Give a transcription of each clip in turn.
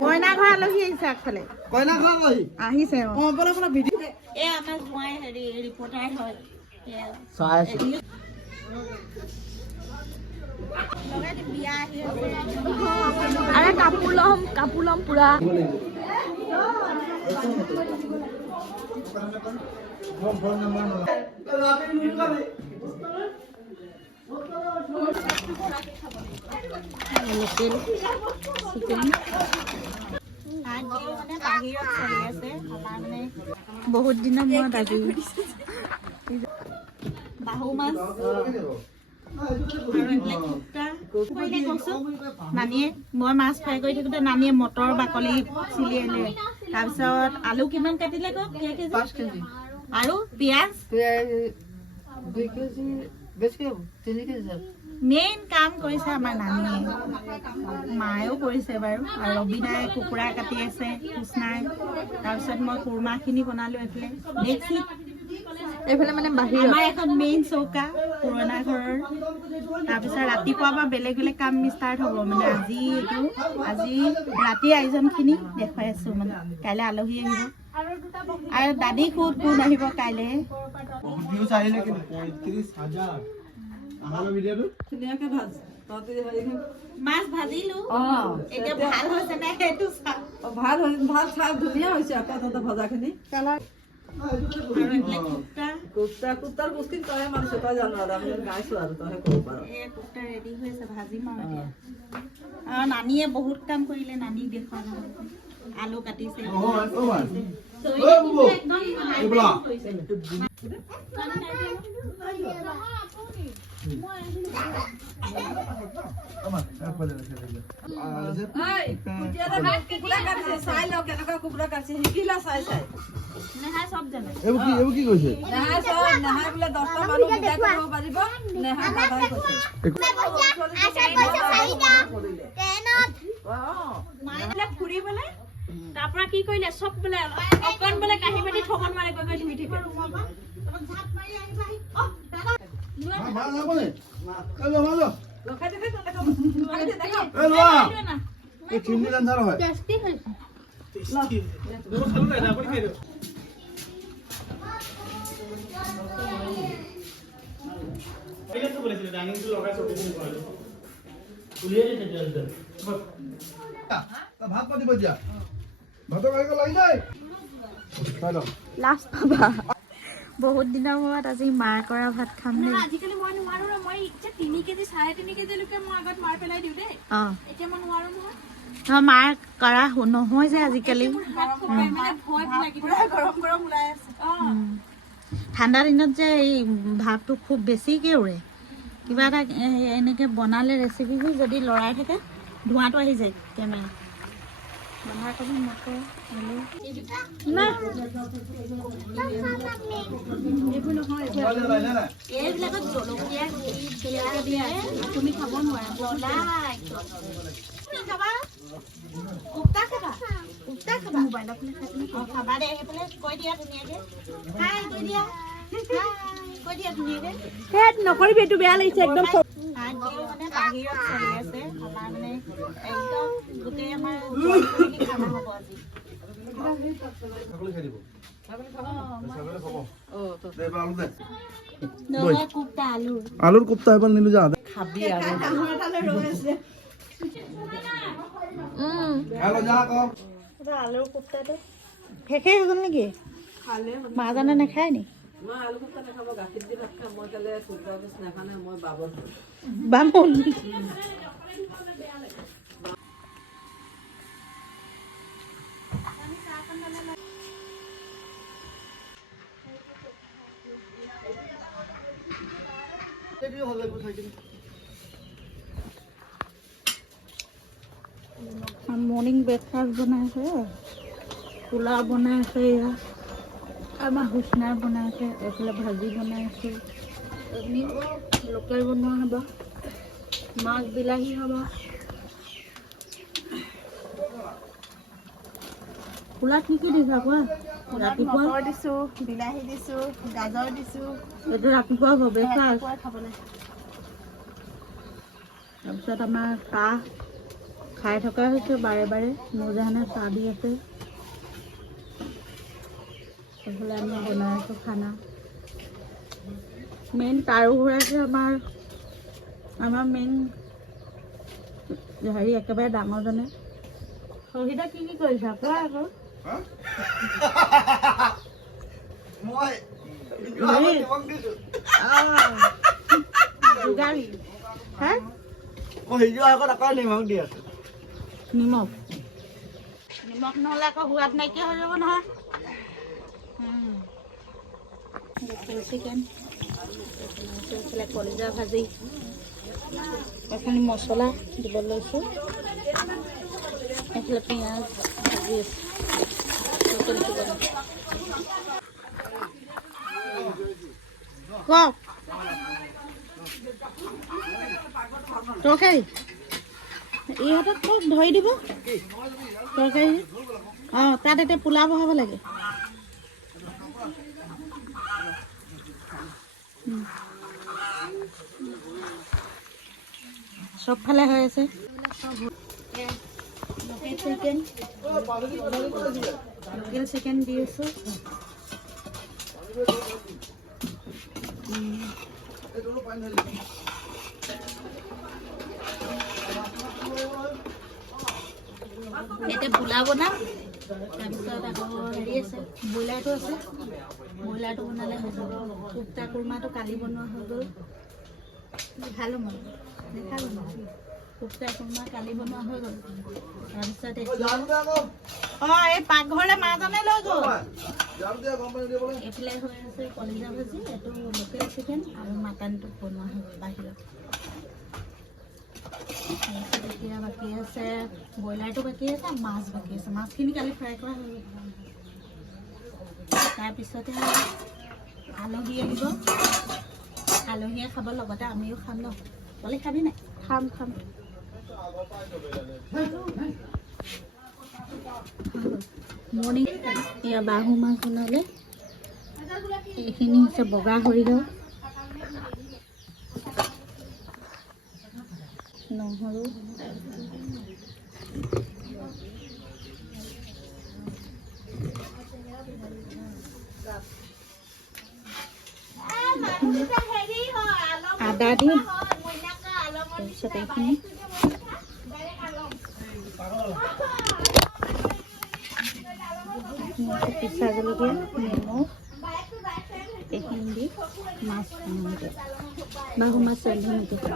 কইনা ঘৰ আলহী আহিছে আগফালে কইনা ঘৰ আলহী আহিছে বলে বলে ভিডিঅ' এই আমাৰ জোঁৱাই হেৰি ৰিপৰ্টাৰ হয় চাই আছো বিয়া আহি আছে আৰে কাপোৰ ল'ম পুৰা লোকেল চিকেন বাহিৰত চলি আছে আমাৰ মানে বহুত দিনৰ মূৰত আজি বাহু মাছ নানিয়ে মই মাছ ফ্ৰাই কৰি থাকোঁতে নানিয়ে মটৰ বাকলি চিলি আনিলে তাৰপিছত আলু কিমান কাটিলে কওক 5 কেজি আৰু পিঁয়াজ 2 কেজি বেছি হ'ব 3 কেজি মেইন কাম কৰিছে আমাৰ নানিয়ে মায়েও কৰিছে বাৰু আৰু ৰবিনাই কুকুৰা কাটি আছে কৃষ্ণাই তাৰপিছত মই কুৰমাখিনি বনালোঁ এইফালে মানে বাহিৰত আমাৰ এখন মেইন চৌকা পুৰণা ঘৰৰ তাৰপিছত ৰাতিপুৱাৰ পৰা বেলেগ বেলেগ কাম ষ্টাৰ্ট হ'ব মানে আজি ৰাতি আয়োজনখিনি দেখুৱাই আছোঁ মানে কাইলৈ আলহী আহিব আৰু দাদী কোন আহিব কাইলৈ মাছ ভাজিলো এতিয়া ভাল হৈছে নে সেইটো ভাল ধুনীয়া হৈছে আকৌ ভজাখিনি কুৰ্তাৰ বস্তু তই মানুহ তই জানো আৰু আমি গাইছো আৰু তই ক'ব পাৰ কুৰ্তা ৰেডি হৈ আছে ভাজিম আৰু নানিয়ে বহুত কাম কৰিলে নানি দেখুৱা আলু কাটিছে ফুৰিবলৈ তাৰ পৰা কি কৰিলে চব বোলে অকণ বোলে কাঁহী বাতি থব নোৱাৰে গৈ ধুই থাকে ভাত পাতিব দিয়া ভাতৰ কাৰিকৰ লাগি যায় লাষ্ট পাবা বহুত দিনৰ মূৰত আজি মাৰ কৰা ভাত খাম দেই আজিকালি মই নোৱাৰো ন মই 3 কেজি 3.5 কেজি লৈকে মই আগত মাৰ পেলাই দিওঁ দেই এতিয়া মই নোৱাৰো নহয় মাৰ কৰা নহয় যে আজিকালি ঠাণ্ডা দিনত যে এই ভাপটো খুব বেছিকৈ উৰে কিবা এটা এনেকৈ বনালে ৰেচিপিবোৰ যদি লৰাই থাকে ধোঁৱাটো আহি যায় কেমেৰা বন্ধাকবি মটৰ এইবিলাকত জলকীয়া দিয়ে তুমি খাব নোৱাৰা মোবাইলত খাবা দে সেইফালে কৈ দিয়া ধুনীয়াকৈ নকৰিবি এইটো বেয়া লাগিছে একদম মানে বাহিৰত চলি আছে আমাৰ মানে একদম গোটেই আমাৰ খানা হ'ব আজি আলুৰ কোপ্তা এবাৰ নিলো যা খাবি আলুৰ কোপ্তাটো শেষেই হৈ গ'ল নেকি মাজানে নাখায় নি বামুণ মৰ্নিং ব্ৰেকফাষ্ট বনাইছে পোলাও বনাইছে আমাৰ হুচনাৰ বনাইছে এইফালে ভাজি বনাইছে এমনি লোকেল বনোৱা হ'ব মাছ বিলাহী হ'ব পোলাত কি দিছা কোৱা ৰাতিপুৱা দিছোঁ বিলাহী দিছোঁ গাজৰ দিছোঁ এইটো ৰাতিপুৱা হ'ব ব্ৰেকফাষ্ট তাৰপিছত আমাৰ চাহ খাই থকা হৈছে বাৰে বাৰে। নুৰজাহানে চাহ দি আছে। এইফালে আমি বনাই আছোঁ খানা। মেইন তাৰো ঘূৰাইছে আমাৰ মেইন হেৰি একেবাৰে ডাঙৰজনে। শহীদা কি কৰিছা কোৱা আকৌ? নিমখ নহ'লে আকৌ সোৱাদ নাইকিয়া হৈ যাব নহয়। চিকেন, এইফালে কলিজা ভাজি, এইখিনি মছলা দিব লৈছোঁ। এইফালে পিঁয়াজ ভাজি আছে। কওক তৰকাৰী ইহঁতক কওক ধৰি দিব তৰকাৰী। অঁ তাত এতিয়া পোলাও বহাব লাগে। চবফালে হৈ আছে। লোকেল চিকেন দি আছোঁ। এতিয়া পোলাও বনাম। তাৰপিছত আকৌ হেৰি আছে, ব্ৰইলাৰটো আছে। ব্ৰইলাৰটো বনালে হৈ যাব। কোপ্তা কুৰমাটো কালি বনোৱা হৈ গ'ল। দেখালোঁ মই কোপ্তা কুৰমা কালি বনোৱা হৈ গ'ল। তাৰপিছত অঁ এই পাকঘৰলৈ মাজনে লৈ গ'ল। এইফালে হৈ আছে কলিজা ভাজি। এইটো লোকেল চিকেন আৰু মাটনটো বনোৱা হৈ গ'ল বাহিৰত। এতিয়া বাকী আছে ব্ৰইলাৰটো বাকী আছে, মাছ বাকী আছে। মাছখিনি কালি ফ্ৰাই কৰা হৈ গ'ল। তাৰপিছতে আলহী আহিব। আলহীয়ে খাব, লগতে আমিও খাম ন। পলি খাবি নাই? খাম। মৰ্ণিং এয়া বাহু মাছ বনালে। এইখিনি হৈছে বগা সৰিয়হ, নহৰু, আদা দিম। তাৰপিছত এইখিনি পিছা জলকীয়া, নিমখ, এইখিনি দি মাছ বাহু মাছ ৰান্ধি লোকেল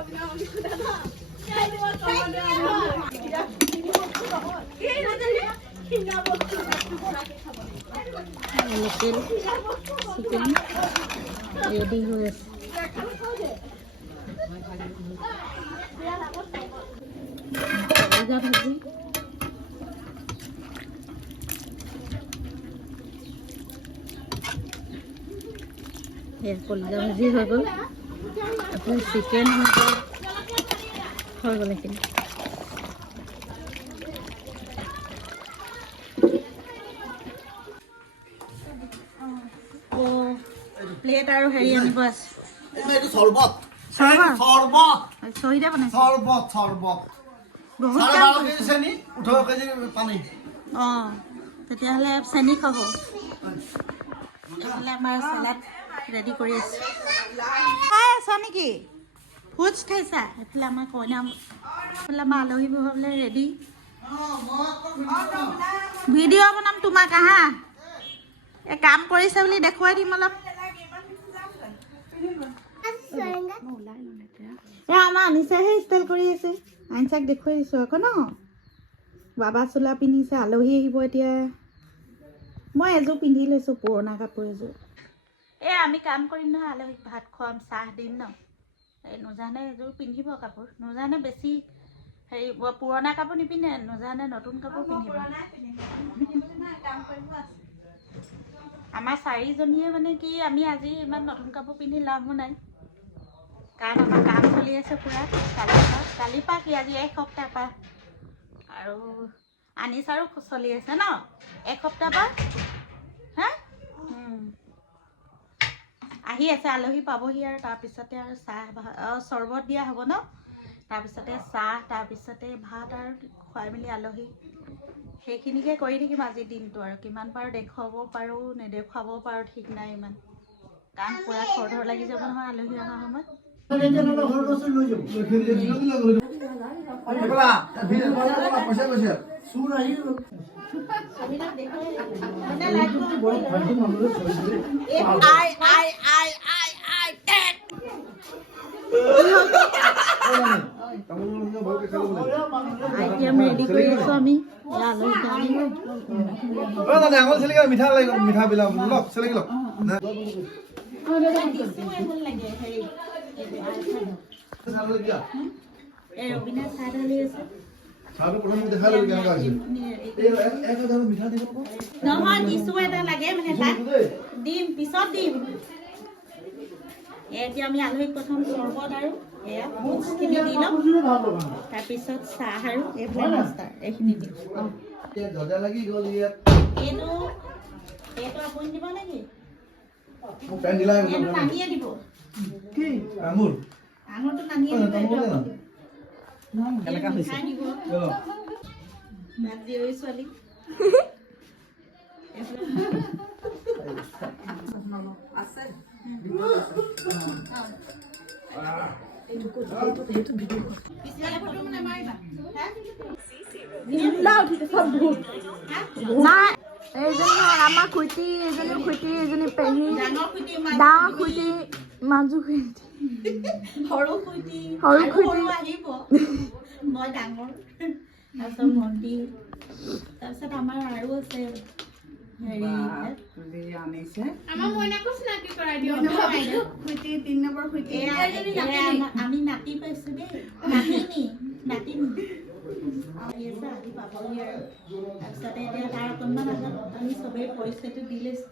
চিকেন ৰেডি হৈ আছে। কলিজা ভাজি, কলিজা ভাজি হৈ গ'ল। এইফালে চিকেন হৈ গ'ল এইখিনি। প্লেট আৰু হেৰি আনিব আছে। চহিদা বনাইছে। অঁ তেতিয়াহ'লে চেনি খাব। এইফালে আমাৰ চালাড ৰেডি কৰি আছে। খাই আছা নেকি? ফুডছ খাইছা? এইফালে আমাৰ কইনা, এইফালে আমাৰ আলহী বহাবলৈ ৰেডি। ভিডিঅ' বনাম তোমাক। আহা এই কাম কৰিছে বুলি দেখুৱাই দিম অলপ। আমাৰ আনিছাহে ষ্টাইল কৰি আছে। আনিছাক দেখুৱাই দিছোঁ আকৌ ন। বাবা চোলা পিন্ধিছে, আলহী আহিব এতিয়া। মই এযোৰ পিন্ধি লৈছোঁ, পুৰণা কাপোৰ এযোৰ। আমি কাম কৰিম নহয়, আলহীক ভাত খুৱাম, চাহ দিম ন। নুজানে এযোৰ পিন্ধিব কাপোৰ। নুজানে বেছি হেৰি পুৰণা কাপোৰ নিপিন্ধে। নুজানে নতুন কাপোৰ পিন্ধিব। আমাৰ চাৰিজনীয়ে মানে কি, আমি আজি ইমান নতুন কাপোৰ পিন্ধি লাভো নাই। কাৰণ আমাৰ কাম চলি আছে পুৰা। কালিৰ পৰা কি আজি এসপ্তাহ পৰা আৰু আনিছাৰো চলি আছে ন এসপ্তাহ পৰা। হা আহি আছে আলহী পাবহি আৰু তাৰপিছতে আৰু চাহ চৰ্বত দিয়া হ'ব ন। তাৰপিছতে চাহ, তাৰপিছতে ভাত আৰু খুৱাই মেলি আলহী সেইখিনিকে কৰি থাকিম আজি দিনটো আৰু কিমান পাৰোঁ দেখুৱাব পাৰোঁ নেদেখুৱাব পাৰোঁ ঠিক নাই ইমান কাৰণ পূৰা খৰ লাগি যাব নহয় আলহী অহাৰ সময়ত। ৰেডি কৰি আছো আমি মিঠা লাগিব মিঠা বিলাক লওক চেলেকি লওক ৰবিনে চাহ ঢালি আছে নহয় টিচু এটা লাগে মানে তাক দিম পিছত দিম। এতিয়া আমি আলহীক প্ৰথম চৰ্বত আৰু এয়া বুটখিনি দি ল'ম তাৰপিছত চাহ আৰু এইফালে নাস্তা এইখিনি দিম। এইটো আপুনি দিব নেকি? টানিয়ে দিব আঙুৰটো টানিয়ে দিব কেনেকা হৈছে ছোৱালী আছে আমাৰ খুঁটি এজনী খুঁটি এজনী পেহী ডাঙৰ খুঁটি মাজু খুঁটি সৰু খুঁটি আহিব মই ডাঙৰ তাৰপিছত ভণ্টি তাৰপিছত আমাৰ আৰু আছে আমি নাতি পাইছো দেই নাতিনি আহি পাবহি আৰু তাৰপিছতে এতিয়া তাৰ অকণমান আগত আমি চবেই পৰিস্থিতি দি লৈছো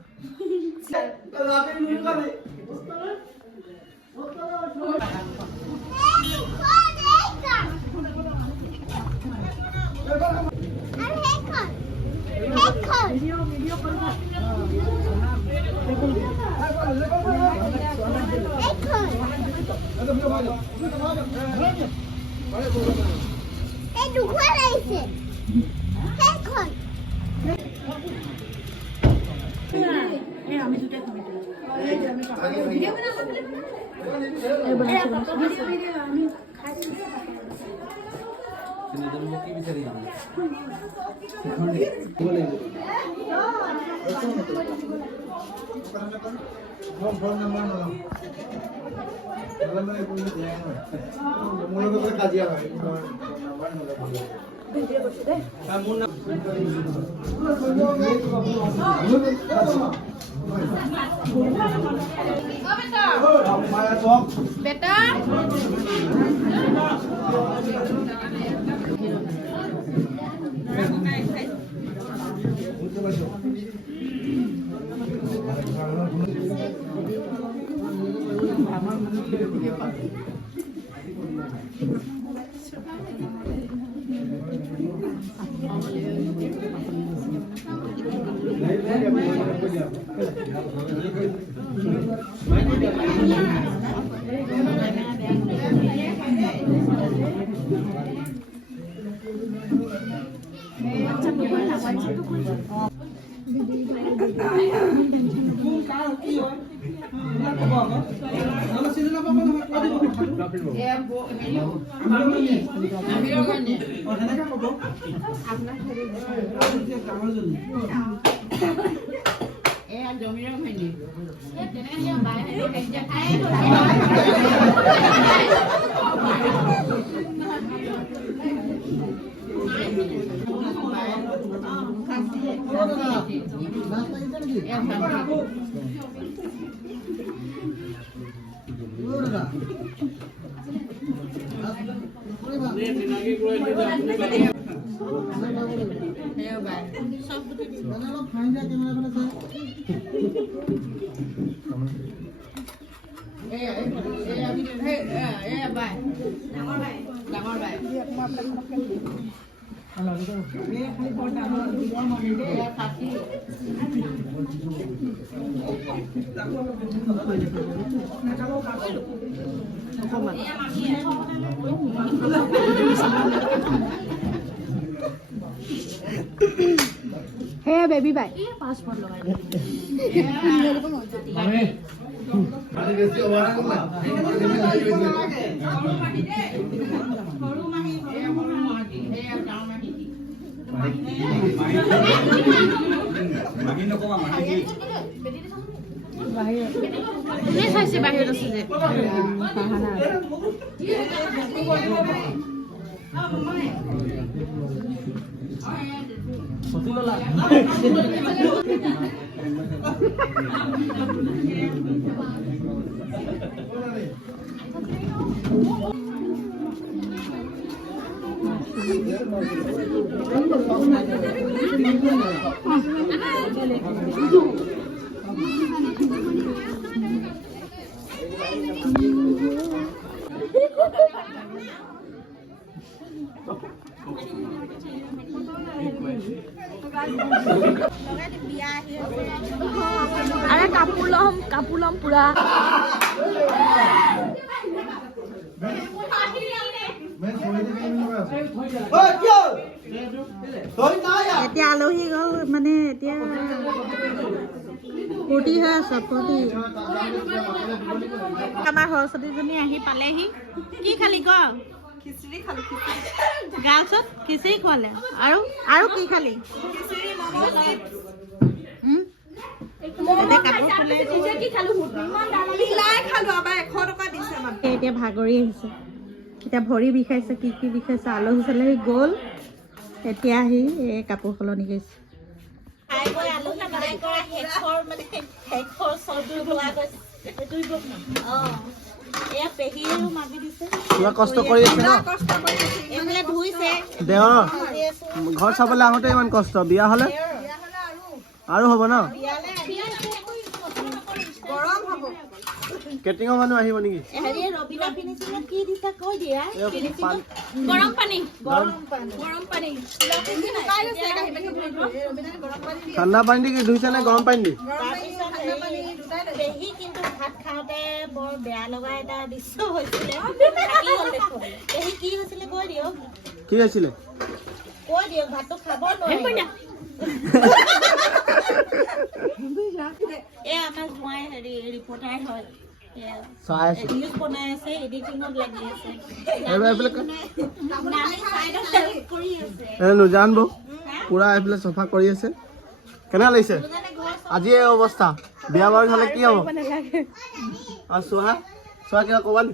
কাজিয়া হয় বেটা Hey baby bye. পানি বেশি ওভার করলা বাহিৰত আছে যে আৰে কাপোৰ ল'ম পুৰা এতিয়া আলহী গ'ল মানে এতিয়া ফূৰ্তি হৈ আছে ফূৰ্তি আমাৰ সৰস্বতীজনী আহি পালেহি কি খালি ক খিচিৰি খালো গাৰ্লছত খিচিৰি খোৱালে আৰু কি খালি এতিয়া ভাগৰি আহিছে এতিয়া ভৰি বিষাইছে কি বিষাইছে আলহী চালহী গ'ল এতিয়া আহি এই কাপোৰ সলনি কৰিছে কষ্ট কৰি আছে ন দেওৰ ঘৰ চাবলৈ আহোঁতে ইমান কষ্ট বিয়া হ'লে আৰু হ'ব ন কেটিঙৰ মানুহ আহিব নেকি ঠাণ্ডা পানী দি ধুইছে নে গৰম পানী দি কিন্তু ভাত খাওঁতে বৰ বেয়া লগা এটা দৃশ্য হৈছিলে কি হৈছিলে কৈ দিয়ক কি হৈছিলে ভাতটো খাব নোৱাৰি আমাৰ জোঁৱাই হেৰি ৰিপৰ্টাৰ হয় নিউজ বনাই আছে এডিটিঙত লাগি আছে নুজানব পুৰা এইফালে চফা কৰি আছে কেনেকুৱা লাগিছে আজি এই অৱস্থা বিয়া বাৰু হ'লে কি হ'ব আৰু চোৱা কিবা ক'বা নি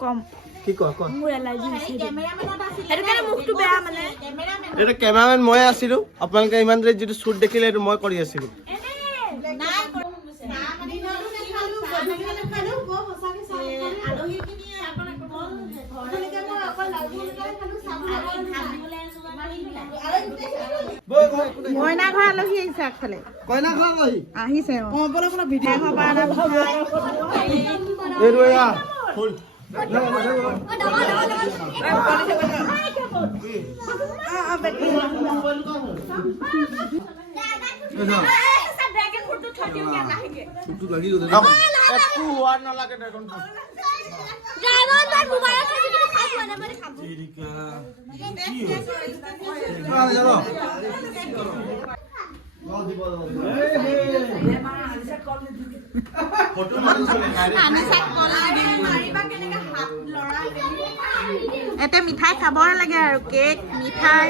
কম কি কোৱা মোৰ এলাৰ্জি হৈছে সেইটো কাৰণে মুখটো বেয়া মানে এইটো কেমেৰামেন ময়ে আছিলোঁ আপোনালোকে ইমান দেৰি যিটো শ্বুট দেখিলে এইটো মই কৰি আছিলোঁ মইনা ঘৰ আলহী আহিছে আগফালে কইনা ঘৰ আলহী আহিছে এইটো এয়া ফুল একো হোৱাৰ নালাগে এতিয়া মিঠাই খাব লাগে আৰু কেক মিঠাই